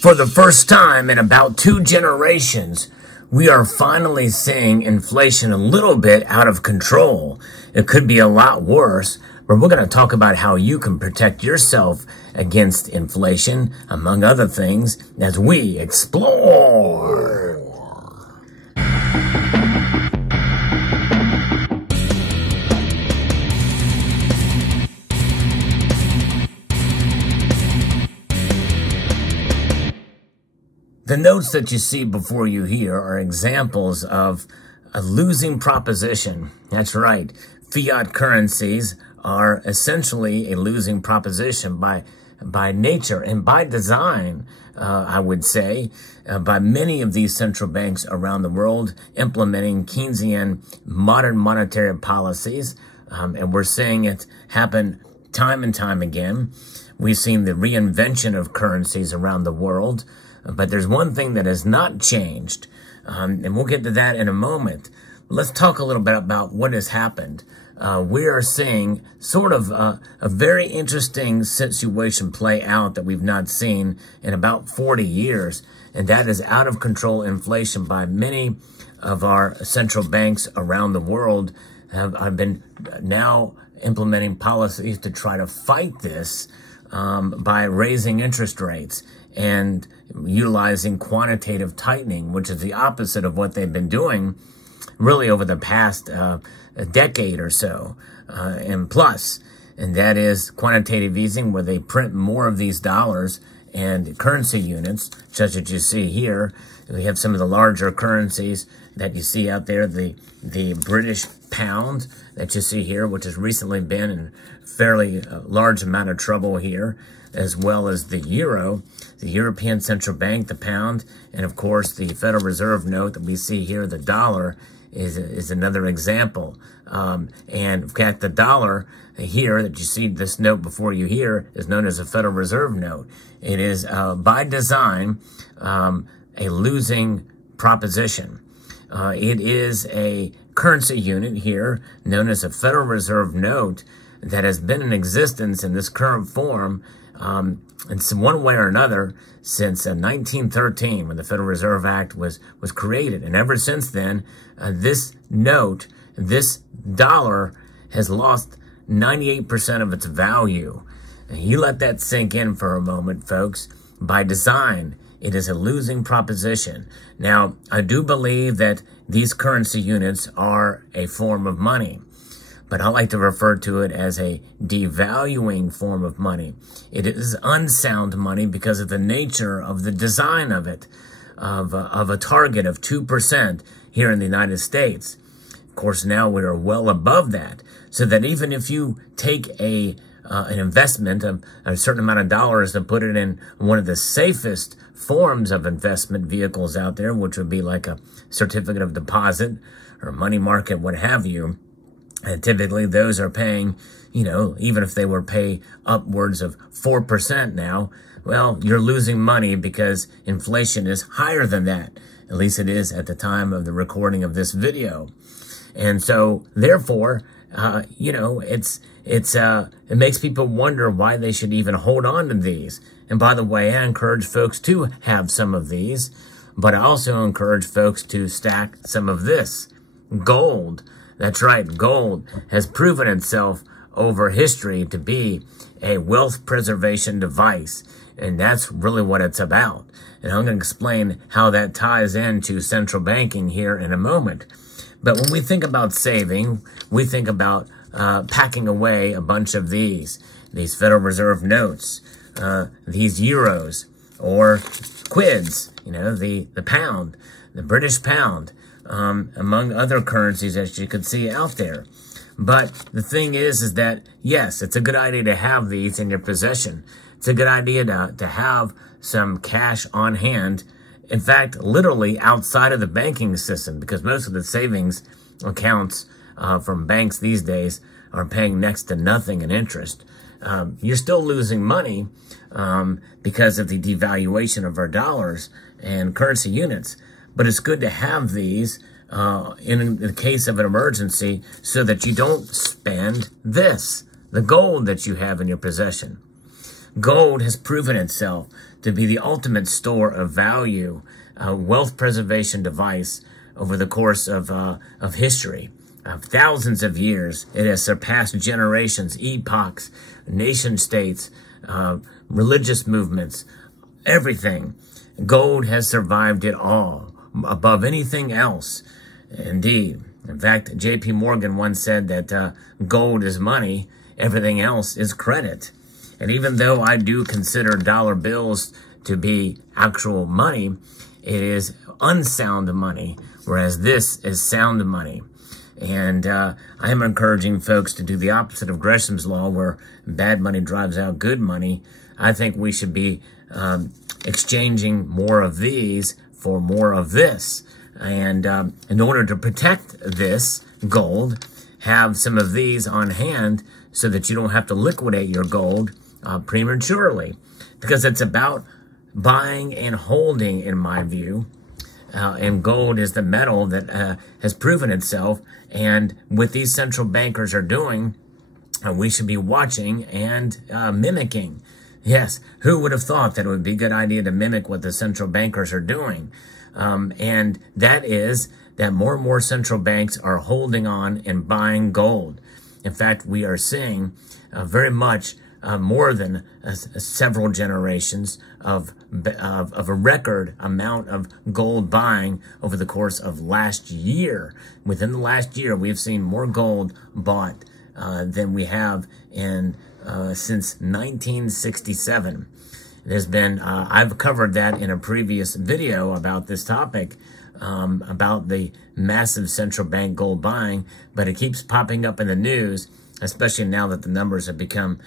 For the first time in about 2 generations, we are finally seeing inflation a little bit out of control. It could be a lot worse, but we're going to talk about how you can protect yourself against inflation, among other things, as we explore. The notes that you see before you here are examples of a losing proposition. That's right. Fiat currencies are essentially a losing proposition by nature and by design, I would say, by many of these central banks around the world implementing Keynesian modern monetary policies. And we're seeing it happen time and time again. We've seen the reinvention of currencies around the world. But there's one thing that has not changed, and we'll get to that in a moment. Let's talk a little bit about what has happened. We are seeing sort of a very interesting situation play out that we've not seen in about 40 years, and that is out of control inflation by many of our central banks around the world have been now implementing policies to try to fight this by raising interest rates and utilizing quantitative tightening, which is the opposite of what they've been doing really over the past a decade or so and plus. And that is quantitative easing, where they print more of these dollars and currency units, such as you see here. We have some of the larger currencies that you see out there, the British pound that you see here, which has recently been in fairly large amount of trouble here, as well as the euro, the European Central Bank, the pound, and of course the Federal Reserve note that we see here, the dollar, is another example. And in fact, the dollar here that you see, this note before you here, is known as a Federal Reserve note. It is by design a losing proposition. It is a currency unit here known as a Federal Reserve note that has been in existence in this current form in some one way or another since 1913, when the Federal Reserve Act was created. And ever since then, this note, this dollar, has lost 98% of its value. And you let that sink in for a moment, folks. By design, it is a losing proposition. Now, I do believe that these currency units are a form of money, but I like to refer to it as a devaluing form of money. It is unsound money because of the nature of the design of it, of a target of 2% here in the United States. Of course, now we are well above that, so that even if you take an investment of a certain amount of dollars to put it in one of the safest forms of investment vehicles out there, which would be like a certificate of deposit or money market, what have you, and typically those are paying, you know, even if they were pay upwards of 4% now, well, you're losing money because inflation is higher than that. At least it is at the time of the recording of this video. And so therefore, you know, it makes people wonder why they should even hold on to these. And by the way, I encourage folks to have some of these, but I also encourage folks to stack some of this. Gold. That's right, gold has proven itself over history to be a wealth preservation device, and that's really what it's about. And I'm going to explain how that ties into central banking here in a moment. But when we think about saving, we think about packing away a bunch of these Federal Reserve notes, these euros, or quids, you know, the pound, the British pound, among other currencies that you could see out there. But the thing is that, yes, it's a good idea to have these in your possession. It's a good idea to have some cash on hand. In fact, literally outside of the banking system, because most of the savings accounts from banks these days are paying next to nothing in interest. You're still losing money because of the devaluation of our dollars and currency units. But it's good to have these in the case of an emergency so that you don't spend this, the gold that you have in your possession. Gold has proven itself to be the ultimate store of value, wealth preservation device over the course of history. Thousands of years, it has surpassed generations, epochs, nation states, religious movements, everything. Gold has survived it all, above anything else. Indeed. In fact, J.P. Morgan once said that gold is money, everything else is credit. And even though I do consider dollar bills to be actual money, it is unsound money, whereas this is sound money. And I am encouraging folks to do the opposite of Gresham's law, where bad money drives out good money. I think we should be exchanging more of these for more of this. And in order to protect this gold, have some of these on hand so that you don't have to liquidate your gold prematurely. Because it's about buying and holding, in my view. And gold is the metal that has proven itself. And what these central bankers are doing, we should be watching and mimicking. Yes, who would have thought that it would be a good idea to mimic what the central bankers are doing? And that is that more and more central banks are holding on and buying gold. In fact, we are seeing very much more than several generations of a record amount of gold buying over the course of last year. Within the last year, we've seen more gold bought than we have in since 1967. There's been, I've covered that in a previous video about this topic, about the massive central bank gold buying, but it keeps popping up in the news, especially now that the numbers have become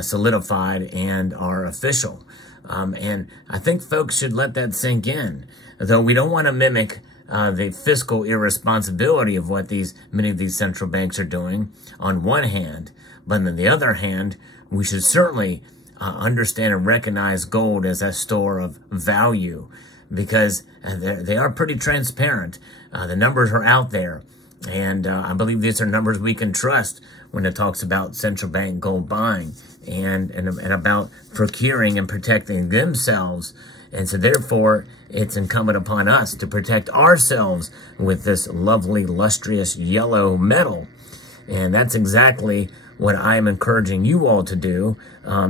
solidified and are official. And I think folks should let that sink in. Though we don't want to mimic the fiscal irresponsibility of what many of these central banks are doing on one hand, but on the other hand, we should certainly understand and recognize gold as a store of value, because they are pretty transparent. The numbers are out there, and I believe these are numbers we can trust when it talks about central bank gold buying and about procuring and protecting themselves. And so therefore, it's incumbent upon us to protect ourselves with this lovely, lustrous yellow metal. And that's exactly what I'm encouraging you all to do,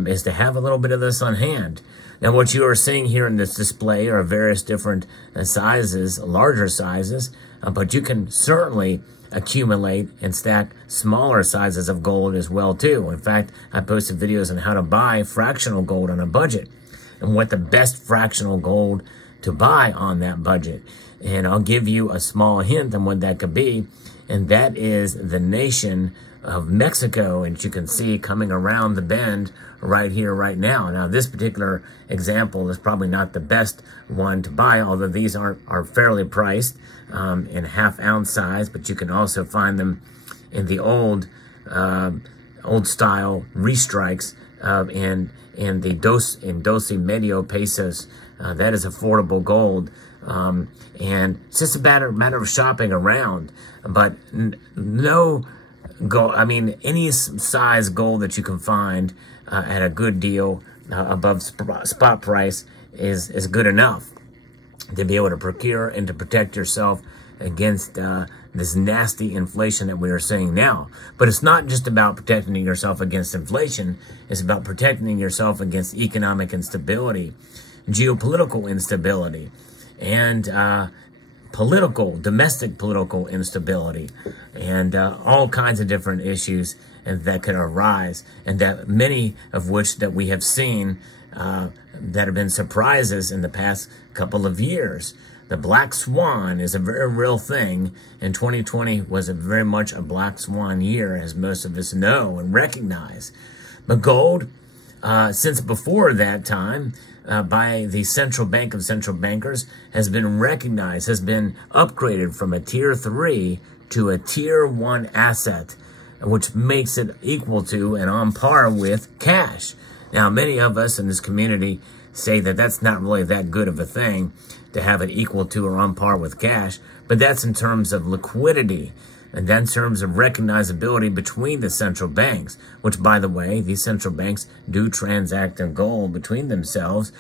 is to have a little bit of this on hand. Now, what you are seeing here in this display are various different sizes, larger sizes, but you can certainly accumulate and stack smaller sizes of gold as well, too. In fact, I posted videos on how to buy fractional gold on a budget and what the best fractional gold to buy on that budget. And I'll give you a small hint on what that could be, and that is the nation of Mexico, and you can see coming around the bend right here, right now. Now, this particular example is probably not the best one to buy, although these are fairly priced in half-ounce size, but you can also find them in the old style restrikes in the Dos y Medio pesos. That is affordable gold. And it's just a matter of shopping around, but no gold, I mean, any size gold that you can find at a good deal above spot price is good enough to be able to procure and to protect yourself against this nasty inflation that we are seeing now. But it's not just about protecting yourself against inflation. It's about protecting yourself against economic instability, geopolitical instability, and domestic political instability, and all kinds of different issues that could arise, and that many of which that we have seen that have been surprises in the past couple of years. The black swan is a very real thing, and 2020 was very much a black swan year, as most of us know and recognize. But gold, since before that time, by the Central Bank of Central Bankers, has been recognized, has been upgraded from a Tier 3 to a Tier 1 asset, which makes it equal to and on par with cash. Now, many of us in this community say that that's not really that good of a thing to have it equal to or on par with cash, but that's in terms of liquidity, and then in terms of recognizability between the central banks, which, by the way, these central banks do transact in gold between themselves.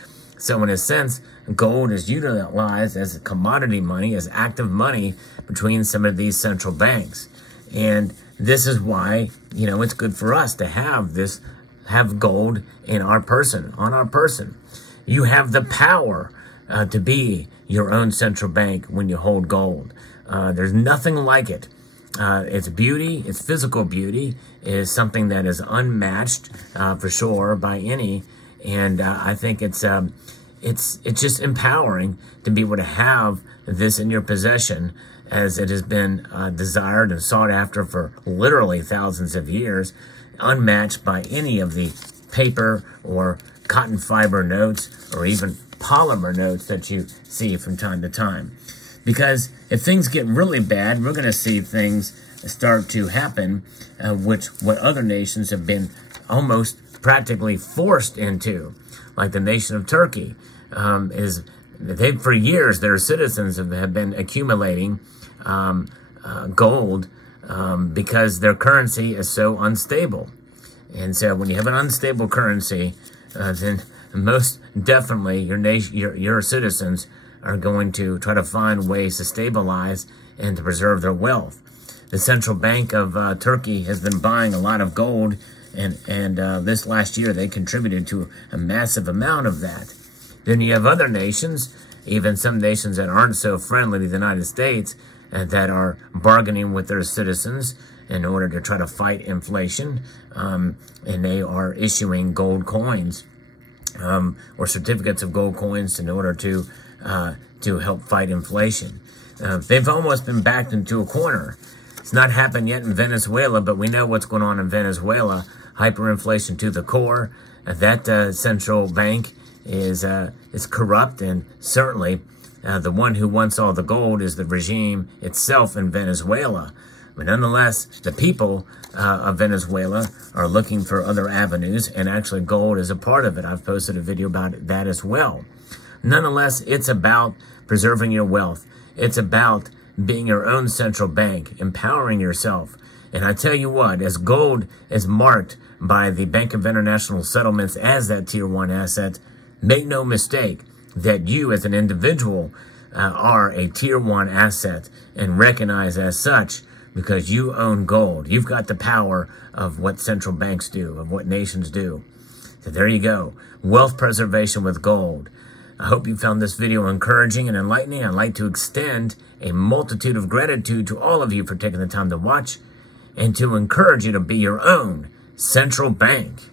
So in a sense, gold is utilized as commodity money, as active money between some of these central banks. And this is why, you know, it's good for us to have gold in our person, on our person. You have the power to be your own central bank when you hold gold. There's nothing like it. Its beauty, its physical beauty, is something that is unmatched for sure by any. And I think it's just empowering to be able to have this in your possession, as it has been desired and sought after for literally thousands of years, unmatched by any of the paper or cotton fiber notes or even polymer notes that you see from time to time. Because if things get really bad, we're going to see things start to happen, what other nations have been almost practically forced into, like the nation of Turkey. For years, their citizens have been accumulating gold because their currency is so unstable. And so when you have an unstable currency, then most definitely your citizens are going to try to find ways to stabilize and to preserve their wealth. The Central Bank of Turkey has been buying a lot of gold, and this last year they contributed to a massive amount of that. Then you have other nations, even some nations that aren't so friendly to the United States, that are bargaining with their citizens in order to try to fight inflation, and they are issuing gold coins or certificates of gold coins in order to help fight inflation. They've almost been backed into a corner. It's not happened yet in Venezuela, but we know what's going on in Venezuela. Hyperinflation to the core. That central bank is corrupt, and certainly the one who wants all the gold is the regime itself in Venezuela. But nonetheless, the people of Venezuela are looking for other avenues, and actually gold is a part of it. I've posted a video about that as well. Nonetheless, it's about preserving your wealth. It's about being your own central bank, empowering yourself. And I tell you what, as gold is marked by the Bank of International Settlements as that Tier 1 asset, make no mistake that you as an individual are a Tier 1 asset and recognized as such because you own gold. You've got the power of what central banks do, of what nations do. So there you go. Wealth preservation with gold. I hope you found this video encouraging and enlightening. I'd like to extend a multitude of gratitude to all of you for taking the time to watch and to encourage you to be your own central bank.